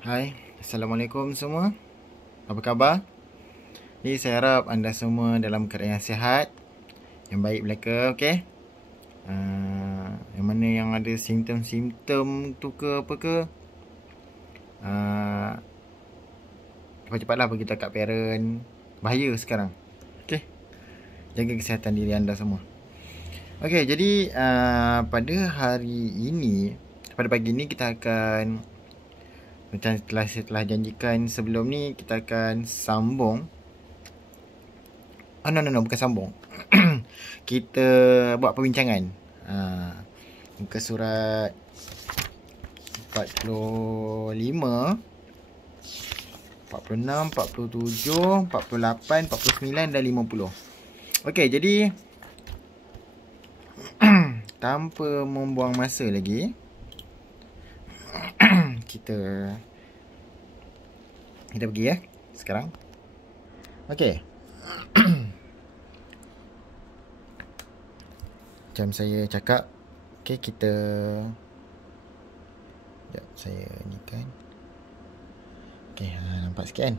Hai, Assalamualaikum semua. Apa khabar? Jadi saya harap anda semua dalam keadaan yang sihat, yang baik belaka, okey? Yang mana yang ada simptom-simptom tu ke apa ke, uh, cepat-cepatlah pergi kat parent. Bahaya sekarang. Okey, jaga kesihatan diri anda semua. Okey, jadi pada hari ini, pada pagi ini kita akan, macam saya telah janjikan sebelum ni, kita akan sambung. No, bukan sambung. Kita buat perbincangan. Muka surat 45, 46, 47, 48, 49 dan 50. Okey, jadi tanpa membuang masa lagi, kita pergi ya sekarang. Okey. Macam saya cakap, okey, kita sekejap, saya ni kan. Okey, nampak sikit kan?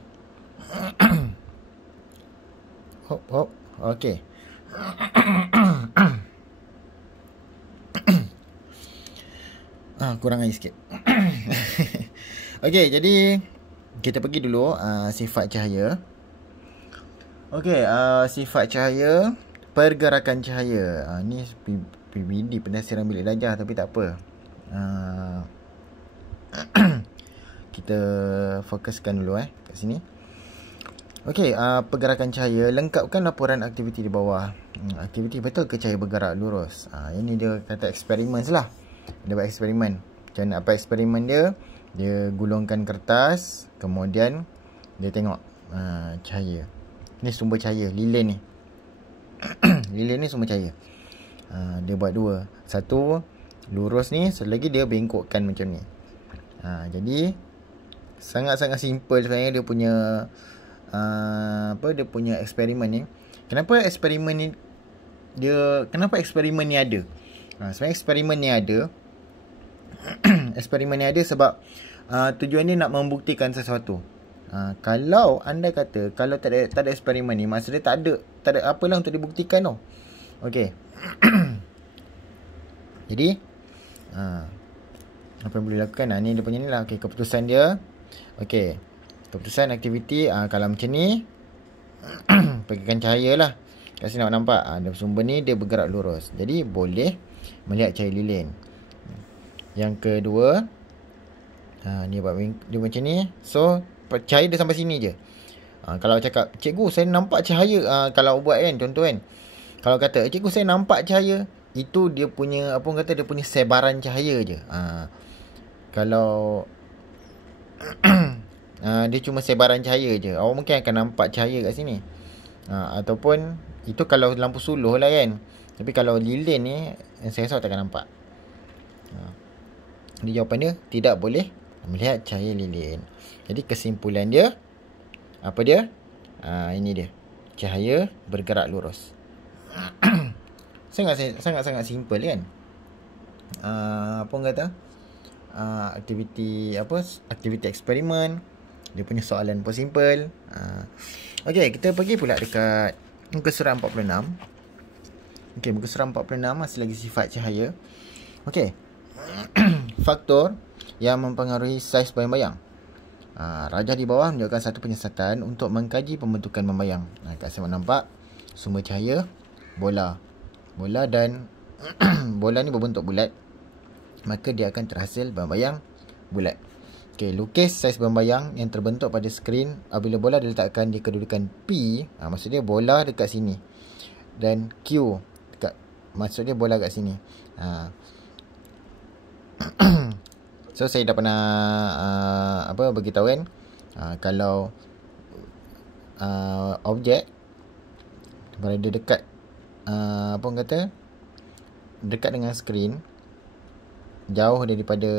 Hop. Okey. Kurang air sikit. Okey, jadi kita pergi dulu sifat cahaya. Okey, sifat cahaya, pergerakan cahaya. Ni PBD, penasiran bilik darjah, tapi tak apa. Kita fokuskan dulu kat sini. Okey, pergerakan cahaya, lengkapkan laporan aktiviti di bawah. Aktiviti betul ke cahaya bergerak lurus? Ini dia kata eksperimen lah. Dia buat eksperimen. Macam mana apa eksperimen dia? Dia gulungkan kertas, kemudian dia tengok cahaya. Ni sumber cahaya, lilin ni. Lilin ni sumber cahaya. Dia buat dua. Satu lurus ni, satu lagi dia bengkokkan macam ni. Jadi sangat-sangat simple sebenarnya dia punya dia punya eksperimen ni. Kenapa eksperimen ni ada? Sebenarnya eksperimen ni ada eksperimen ni ada sebab tujuan dia nak membuktikan sesuatu. Kalau anda kata kalau tak ada eksperimen ni, maksudnya tak ada apalah untuk dibuktikan tau. Okey. Jadi apa yang boleh lakukan? Ni dia punya ni lah. Okey, keputusan dia. Okey, keputusan aktiviti kalau macam ni pergikan cahaya lah. Kat sini nampak dia sumber ni dia bergerak lurus, jadi boleh melihat cahaya lilin. Yang kedua, dia buat dia macam ni. So cahaya dia sampai sini je. Kalau cakap, cikgu saya nampak cahaya, kalau buat kan, contoh kan, kalau kata cikgu saya nampak cahaya, itu dia punya apa orang kata, dia punya sebaran cahaya je. Kalau dia cuma sebaran cahaya je, awak mungkin akan nampak cahaya kat sini. Ataupun itu kalau lampu suluh lah kan. Tapi kalau lilin ni, saya rasa takkan nampak. Jadi jawapan dia tidak boleh melihat cahaya lilin. Jadi kesimpulan dia apa dia? Ini dia, cahaya bergerak lurus. Sangat-sangat simple kan. Apa orang kata, aktiviti eksperimen. Dia punya soalan pun simple. Okey, kita pergi pula dekat muka surat 46. Okey, muka surat 46 masih lagi sifat cahaya. Okey. Faktor yang mempengaruhi saiz bayang-bayang. Rajah di bawah menunjukkan satu penyiasatan untuk mengkaji pembentukan bayang. Kat sini nampak sumber cahaya, bola dan bola ni berbentuk bulat, maka dia akan terhasil bayang-bayang bulat. Okey, lukis saiz bayang-bayang yang terbentuk pada skrin apabila bola diletakkan di kedudukan P. Maksudnya bola dekat sini, dan Q dekat, maksudnya bola kat sini. So saya dah pernah beritahu kan, kalau objek berada dekat apa orang kata, dekat dengan skrin, jauh daripada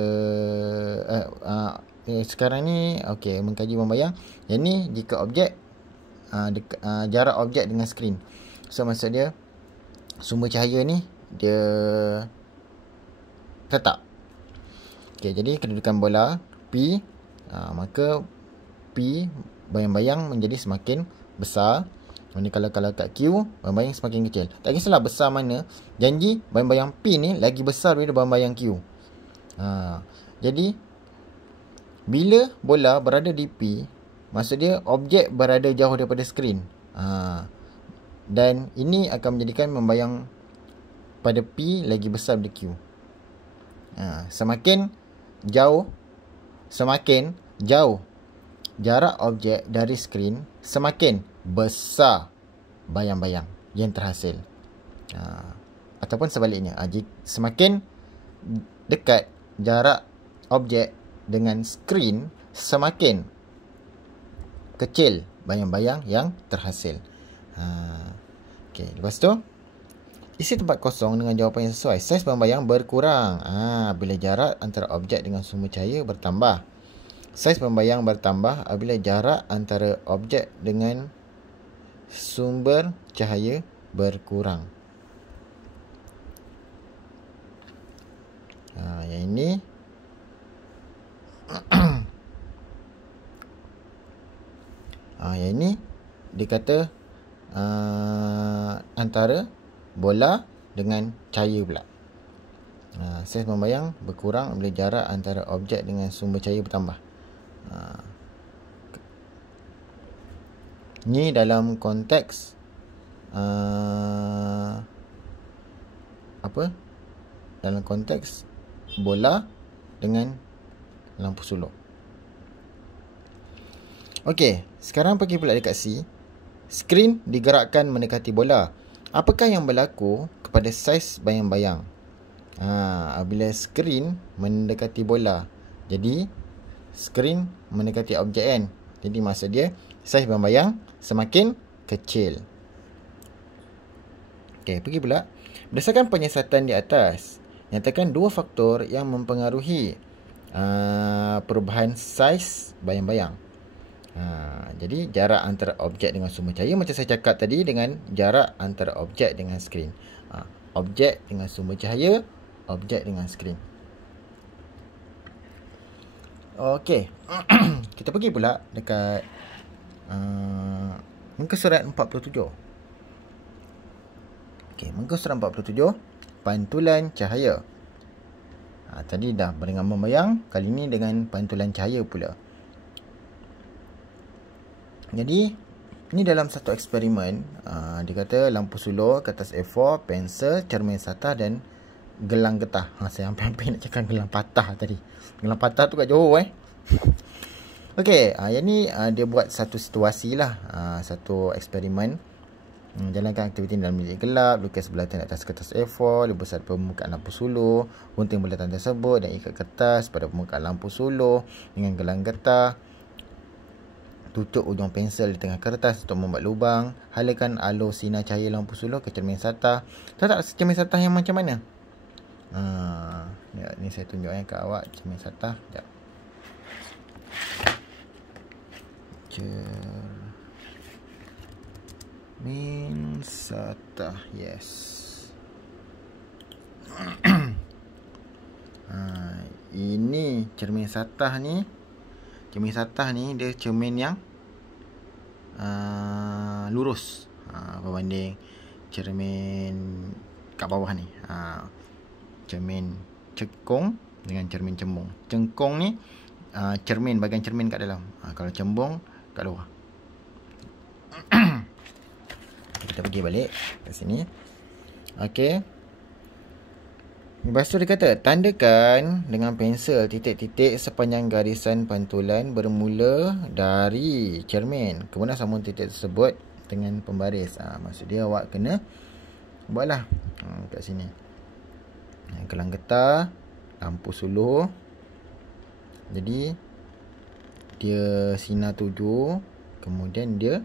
sekarang ni okey, mengkaji bayang. Yang ni jika objek jarak objek dengan skrin. So maksud dia sumber cahaya ni dia tetap. Okey, jadi kedudukan bola P maka P bayang-bayang menjadi semakin besar. Ini kalau kat Q, bayang-bayang semakin kecil. Tak kisahlah besar mana, janji bayang-bayang P ni lagi besar daripada bayang-bayang Q. Jadi bila bola berada di P, maksud dia objek berada jauh daripada skrin. Dan ini akan menjadikan membayang pada P lagi besar daripada Q. Semakin jauh jarak objek dari skrin, semakin besar bayang-bayang yang terhasil. Ataupun sebaliknya, semakin dekat jarak objek dengan skrin, semakin kecil bayang-bayang yang terhasil. Okey, lepas tu isi tempat kosong dengan jawapan yang sesuai. Saiz bayang-bayang berkurang bila jarak antara objek dengan sumber cahaya bertambah. Saiz bayang-bayang bertambah apabila jarak antara objek dengan sumber cahaya berkurang. Yang ini yang ini dikata antara bola dengan cahaya pula. Saiz bayang berkurang bila jarak antara objek dengan sumber cahaya bertambah. Ni dalam konteks dalam konteks bola dengan lampu sulur. Okey, sekarang pergi pula dekat C. Skrin digerakkan mendekati bola. Apakah yang berlaku kepada saiz bayang-bayang bila skrin mendekati bola? Jadi skrin mendekati objek kan. Jadi maksud dia saiz bayang-bayang semakin kecil. Okey, pergi pula. Berdasarkan penyiasatan di atas, nyatakan dua faktor yang mempengaruhi perubahan saiz bayang-bayang. Jadi jarak antara objek dengan sumber cahaya macam saya cakap tadi, dengan jarak antara objek dengan skrin. Objek dengan sumber cahaya, objek dengan skrin. Okey. Kita pergi pula dekat muka surat 47. Okey, muka surat 47, pantulan cahaya. Tadi dah dengan membayang, kali ni dengan pantulan cahaya pula. Jadi ni dalam satu eksperimen, dia kata lampu sulur, kertas A4, pensel, cermin satah dan gelang getah. Saya hampir nak cakap gelang patah tadi. Gelang patah tu kat Johor Okey, yang ni dia buat satu situasi lah, satu eksperimen. Jalankan aktiviti dalam bilik gelap, lukis bulatan atas kertas A4, lubuskan permukaan lampu sulur, gunting bulatan tersebut dan ikat kertas pada permukaan lampu sulur dengan gelang getah. Tutup ujung pensel di tengah kertas untuk membuat lubang. Halakan alur sinar cahaya lampu sulur ke cermin satah. Tahu tak cermin satah yang macam mana? Ni saya tunjuk ke awak cermin satah. Sekejap. Cermin satah. Yes. Ini cermin satah ni. Cermin satah ni dia cermin yang lurus berbanding cermin kat bawah ni. Cermin cekung dengan cermin cembung. Cengkung ni cermin, bahagian cermin kat dalam. Kalau cembung kat luar. Kita pergi balik ke sini. Okey. Lepas tu dia kata, tandakan dengan pensel titik-titik sepanjang garisan pantulan bermula dari cermin. Kemudian sambung titik tersebut dengan pembaris. Maksud dia awak kena buatlah kat sini. Gelang getah, lampu sulur. Jadi dia sinar 7, kemudian dia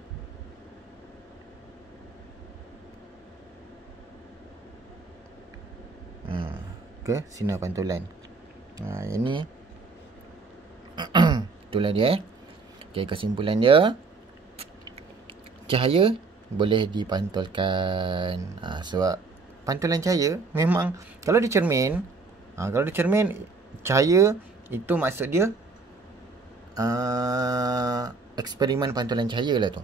ke sinar pantulan. Yang ni itulah dia. Okey, kesimpulan dia, cahaya boleh dipantulkan. Sebab pantulan cahaya memang kalau di cermin, cahaya itu maksud dia eksperimen pantulan cahaya lah tu.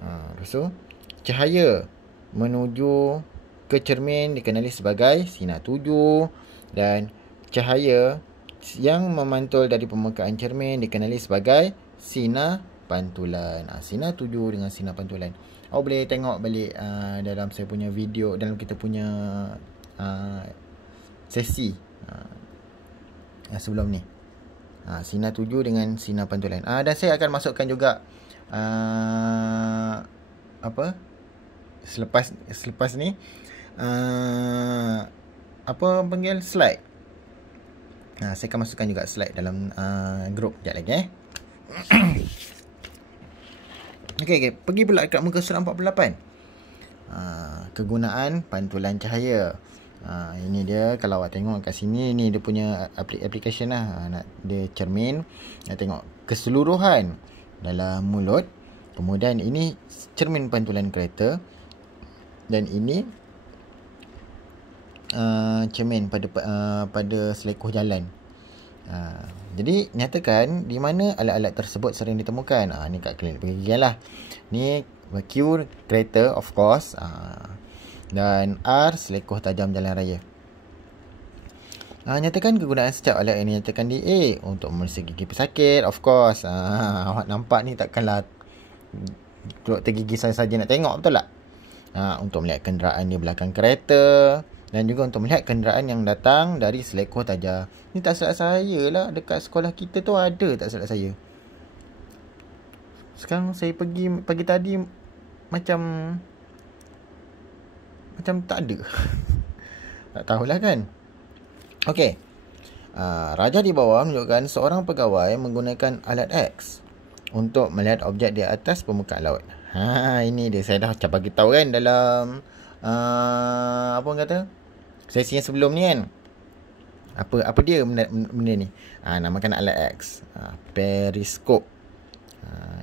Lepas tu, cahaya menuju ke cermin dikenali sebagai sinar tuju, dan cahaya yang memantul dari permukaan cermin dikenali sebagai sinar pantulan. Sinar tuju dengan sinar pantulan. Awak boleh tengok balik dalam saya punya video, dalam kita punya sesi sebelum ni. Sinar tuju dengan sinar pantulan. Dan saya akan masukkan juga selepas ni panggil slide. Saya akan masukkan juga slide dalam grup sekejap lagi Okay, pergi pula kat muka surat 48. Kegunaan pantulan cahaya. Ini dia, kalau awak tengok kat sini, ni dia punya application lah. Dia cermin, nak tengok keseluruhan dalam mulut. Kemudian ini cermin pantulan kereta, dan ini cermin pada selekoh jalan. Jadi nyatakan di mana alat-alat tersebut sering ditemukan. Ni kat klinik pergigian lah. Ni Q kereta, of course, dan R selekoh tajam jalan raya. Nyatakan kegunaan setiap alat yang dinyatakan di A. Untuk memeriksa gigi pesakit, of course. Awak nampak ni takkanlah doktor gigi saja nak tengok, betul tak? Untuk melihat kenderaan di belakang kereta, dan juga untuk melihat kenderaan yang datang dari selekoh tajam. Ni tak silap saya lah, dekat sekolah kita tu ada, tak silap saya. Sekarang saya pergi pagi tadi macam tak ada. Tak tahulah kan. Okey. Raja di bawah menunjukkan seorang pegawai menggunakan alat X untuk melihat objek di atas permukaan laut. Ini dia, saya dah bagi tahu kan dalam apa orang kata, sesi yang sebelum ni kan. Apa dia benda ni? Namakan alat X, periskop.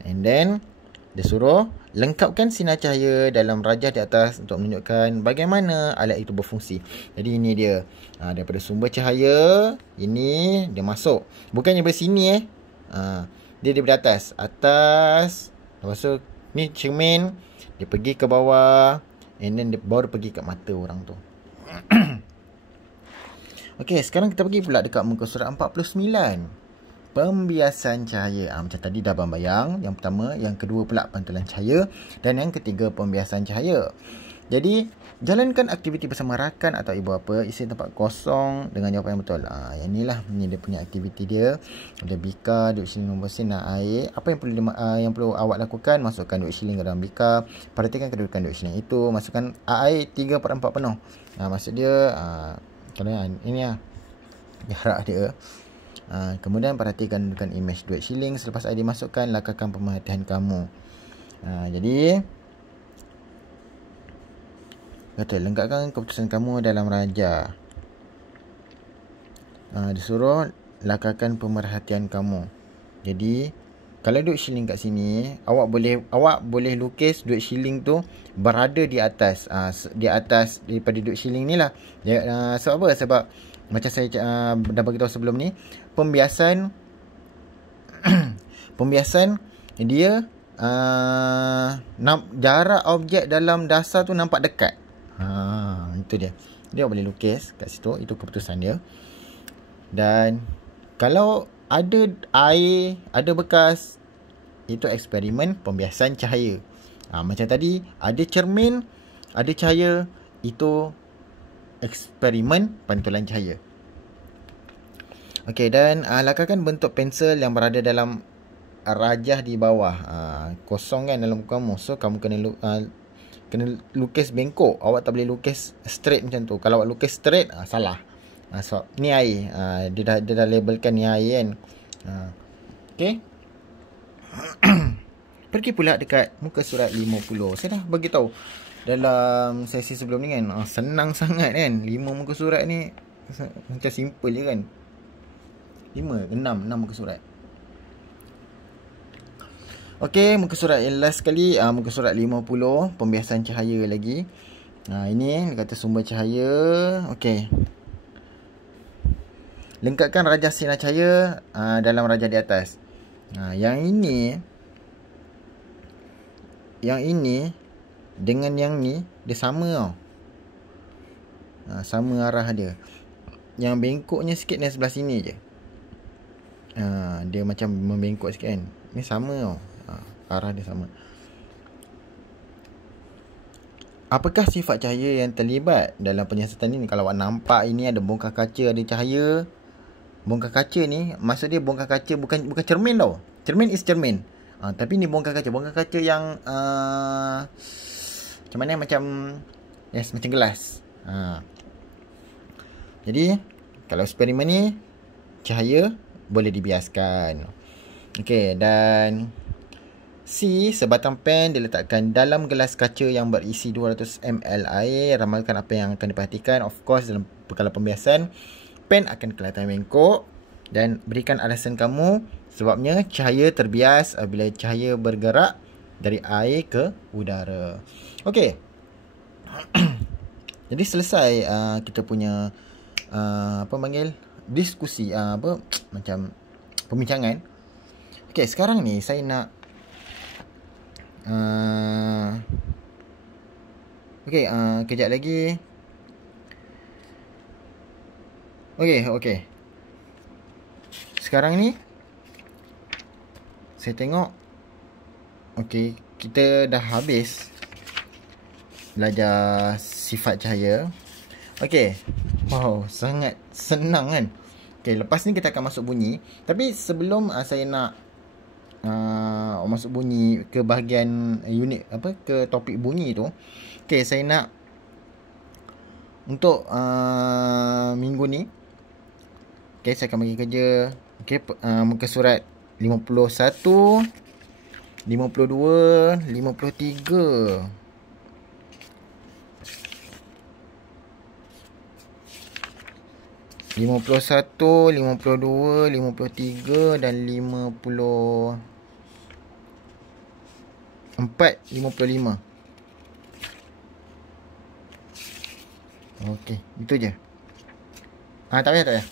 And then dia suruh lengkapkan sinar cahaya dalam rajah di atas untuk menunjukkan bagaimana alat itu berfungsi. Jadi ini dia, daripada sumber cahaya ini dia masuk, bukannya dari sini dia daripada atas. Lepas tu ni cermin, dia pergi ke bawah, and then dia baru pergi kat mata orang tu. Okey, sekarang kita pergi pula dekat muka surat 49. Pembiasan cahaya. Macam tadi dah bayang. Yang pertama, yang kedua pula pantulan cahaya, dan yang ketiga pembiasan cahaya. Jadi, jalankan aktiviti bersama rakan atau ibu bapa, isi tempat kosong dengan jawapan yang betul. Yang inilah, ni dia punya aktiviti dia. Ada bika, duit shilling nombor sen, air. Apa yang perlu awak lakukan? Masukkan duit shilling ke dalam bika. Perhatikan kedudukan duit shilling itu. Masukkan air 3/4 penuh. Maksud dia, ini lah jarak dia. Kemudian perhatikan kedudukan imej duit shilling. Selepas air dimasukkan, lakarkan pemerhatian kamu. Jadi kata, lengkapkan keputusan kamu dalam raja. Disuruh lakarkan pemerhatian kamu. Jadi kalau duit shilling kat sini, awak boleh lukis duit shilling tu berada di atas, daripada duit shilling ni lah. Sebab apa? Sebab macam saya dah beritahu sebelum ni, pembiasan dia jarak objek dalam dasar tu nampak dekat. Itu dia. Dia boleh lukis kat situ. Itu keputusan dia. Dan kalau ada air, ada bekas, itu eksperimen pembiasan cahaya. Macam tadi, ada cermin, ada cahaya, itu eksperimen pantulan cahaya. Okey, dan lakarkan bentuk pensel yang berada dalam rajah di bawah. Kosong kan dalam kamu. So kamu kena lukis bengkok. Awak tak boleh lukis straight macam tu. Kalau awak lukis straight, salah. So ni air. Dia dah labelkan ni air kan. Okey. Pergi pula dekat muka surat 50. Saya dah bagi tahu dalam sesi sebelum ni kan. Senang sangat kan. 5 muka surat ni macam simple je kan. 6 muka surat. Okey, muka surat yang last sekali, muka surat 50, pembiasan cahaya lagi. Ini dia kata sumber cahaya. Okey. Lengkapkan rajah sinar cahaya dalam rajah di atas. Yang ini dengan yang ni dia sama tau. Sama arah dia. Yang bengkoknya sikit ni sebelah sini je. Dia macam membengkok sikit kan. Ni sama tau. Arah dia sama. Apakah sifat cahaya yang terlibat dalam penyiasatan ini? Kalau awak nampak ini ada bongkar kaca, ada cahaya. Bongkar kaca ni, maksud dia bongkar kaca bukan cermin tau. Cermin is cermin. Tapi ni bongkar kaca. Bongkar kaca yang macam mana? Macam gelas. Jadi kalau eksperimen ni cahaya boleh dibiaskan. Okey, dan C, sebatang pen diletakkan dalam gelas kaca yang berisi 200 ml air. Ramalkan apa yang akan diperhatikan. Of course, dalam perkara pembiasan, pen akan kelihatan bengkok. Dan berikan alasan kamu sebabnya cahaya terbias apabila cahaya bergerak dari air ke udara. Okey. Jadi selesai kita punya diskusi, macam pembincangan. Okey, sekarang ni saya nak kejap lagi. Okey. Sekarang ni saya tengok okey, kita dah habis belajar sifat cahaya. Okey. Wow, sangat senang kan? Okey, lepas ni kita akan masuk bunyi. Tapi sebelum saya nak masuk bunyi ke bahagian unit ke topik bunyi tu. Okey, saya nak untuk minggu ni, okey, saya akan bagi kerja. Okey, muka surat 51, 52, 53. (51), (52), (53) dan 54, 55. Okey, itu je. Tak payah.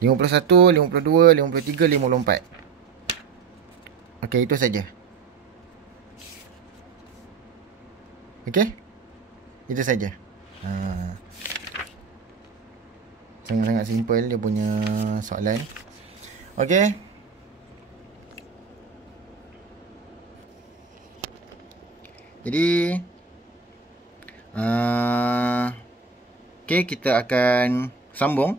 51, 52, 53, 54. Okey, itu saja. Okey? Itu saja. Sangat-sangat simple dia punya soalan. Okey. Jadi okey, kita akan sambung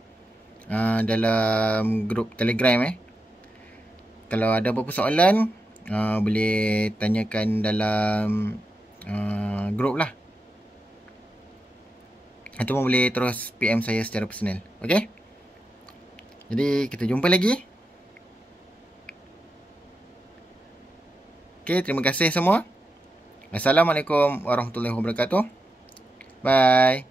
dalam grup Telegram. Kalau ada apa-apa soalan, boleh tanyakan dalam grup lah. Ataupun boleh terus PM saya secara personal. Okey? Jadi kita jumpa lagi. Okey, terima kasih semua. Assalamualaikum warahmatullahi wabarakatuh. Bye.